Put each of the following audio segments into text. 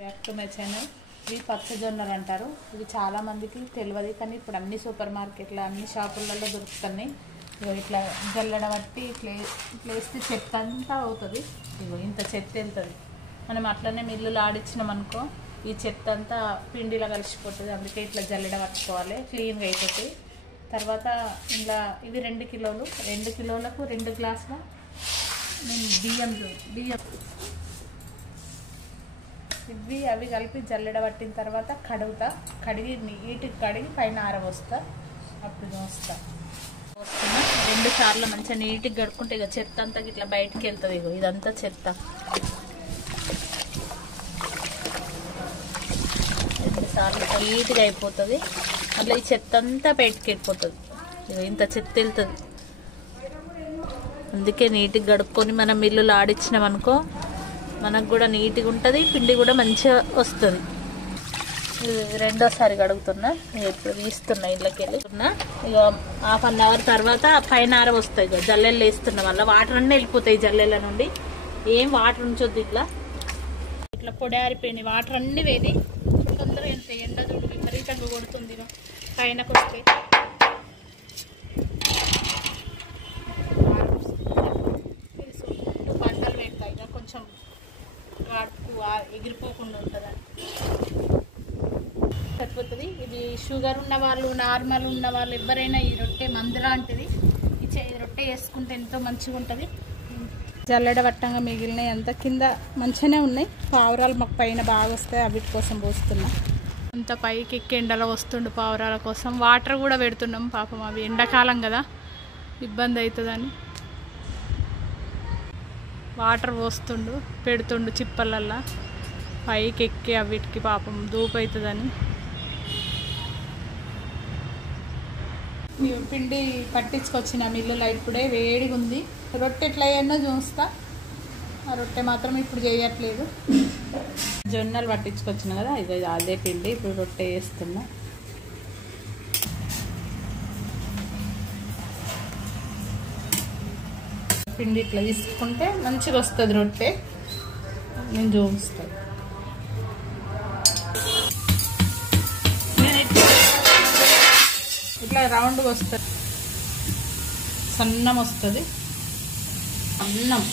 Back to my channel. ఇవి పచ్చజొన్నలు అంటారు. ఇవి చాలా మందికి తెలియదు, కానీ ఇప్పుడు అన్ని సూపర్ మార్కెట్లో అన్ని షాపులలో దొరుకుతున్నాయి. ఇట్లా జల్లెడ బట్టి ఇట్లా వేస్తే చెత్త అంతా అవుతుంది. ఇగో ఇంత చెత్త వెళ్తుంది. మనం అట్లనే మిల్లులో ఆడిచ్చినాం అనుకో, ఈ చెత్త అంతా పిండిలో కలిసిపోతుంది. అందుకే ఇట్లా జల్లెడ పట్టుకోవాలి, క్లీన్గా అయిపోతుంది. తర్వాత ఇలా ఇవి 2 కిలోలు, 2 కిలోలకు 2 గ్లాసుల నేను బియ్యం ఇవి అవి కలిపి జల్లెడ పట్టిన తర్వాత కడిగి నీటికి కడిగి పైన ఆరబోస్తా. అప్పుడు వస్తున్నా 2 సార్లు మంచిగా నీట్గా కడుక్కుంటే ఇక చెత్త అంతా ఇట్లా బయటికి వెళ్తుంది. ఇగో ఇదంతా చెత్త 2 సార్లు నీట్గా అయిపోతుంది. అట్లా ఈ చెత్త అంతా బయటికి వెళ్ళిపోతుంది. ఇక ఇంత చెత్త వెళ్తుంది. అందుకే నీట్గా కడుక్కొని మనం మిల్లులో ఆడిచ్చినాం అనుకో, మనకు కూడా నీట్గా ఉంటుంది, పిండి కూడా మంచిగా వస్తుంది. రెండోసారి కడుగుతున్నా, ఇప్పుడు తీస్తున్నా ఇళ్ళకి వెళ్ళుతున్నా. ఇక ½ అన్ అవర్ తర్వాత పైన ఆర వస్తాయి. ఇక జల్లెళ్ళు వేస్తున్నా, వల్ల వాటర్ అన్నీ వెళ్ళిపోతాయి జల్లెళ్ళ నుండి. ఏం వాటర్ ఉంచొద్దు. ఇట్లా పొడి ఆరిపోయినాయి, వాటర్ అన్నీ వేది తొందరగా వెళ్తాయి. ఎండ చూడు విపరీతంగా కొడుతుంది. పైనకు వస్తే పంటలు పెడతాయి, ఇక కొంచెం ఎగిరిపోకుండా ఉంటుందని సరిపోతుంది. ఇది షుగర్ ఉన్న వాళ్ళు, నార్మల్ ఉన్న వాళ్ళు ఎవరైనా ఈ రొట్టె మందు లాంటిది ఈ రొట్టె వేసుకుంటే ఎంతో మంచిగా ఉంటుంది. జల్లెడ పట్టంగా మిగిలినవి అంతా కింద మంచిగానే ఉన్నాయి. పావురాలు మాకు పైన బాగా వస్తాయి, అవిటి కోసం పోస్తున్నా. అంత పైకి ఎక్కి ఎండలో వస్తుండు పావురాల కోసం. వాటర్ కూడా పెడుతున్నాం, పాపం అవి ఎండాకాలం కదా ఇబ్బంది అవుతుందని వాటర్ పోస్తుండు, పెడుతుండు చిప్పలల్లా. పైకి ఎక్కి అవిటికి పాపం దూపు అవుతుందని. పిండి పట్టించుకొచ్చిన మిల్లులో ఇప్పుడే వేడిగా ఉంది. రొట్టె ఎట్లా అయ్యానో చూస్తా. ఆ రొట్టె మాత్రం ఇప్పుడు చేయట్లేదు. జొన్నలు పట్టించుకొచ్చిన కదా, ఇది అదే పిండి ఇప్పుడు రొట్టె వేస్తున్నా. పిండి ఇట్లా తీసుకుంటే మంచిగా వస్తుంది రొట్టె. నేను చూపిస్తాను. ఇట్లా రౌండ్గా వస్తుంది, సన్నం వస్తుంది అన్నం.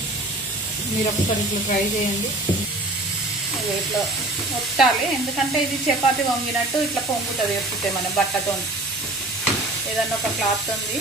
మీరు ఒకసారి ఇట్లా ట్రై చేయండి. ఇట్లా ఒత్తాలి, ఎందుకంటే ఇది చపాతి వంగినట్టు ఇట్లా పొంగుతుంది. ఎప్పితే మన బట్టతో ఏదన్నా ఒక క్లాత్ ఉంది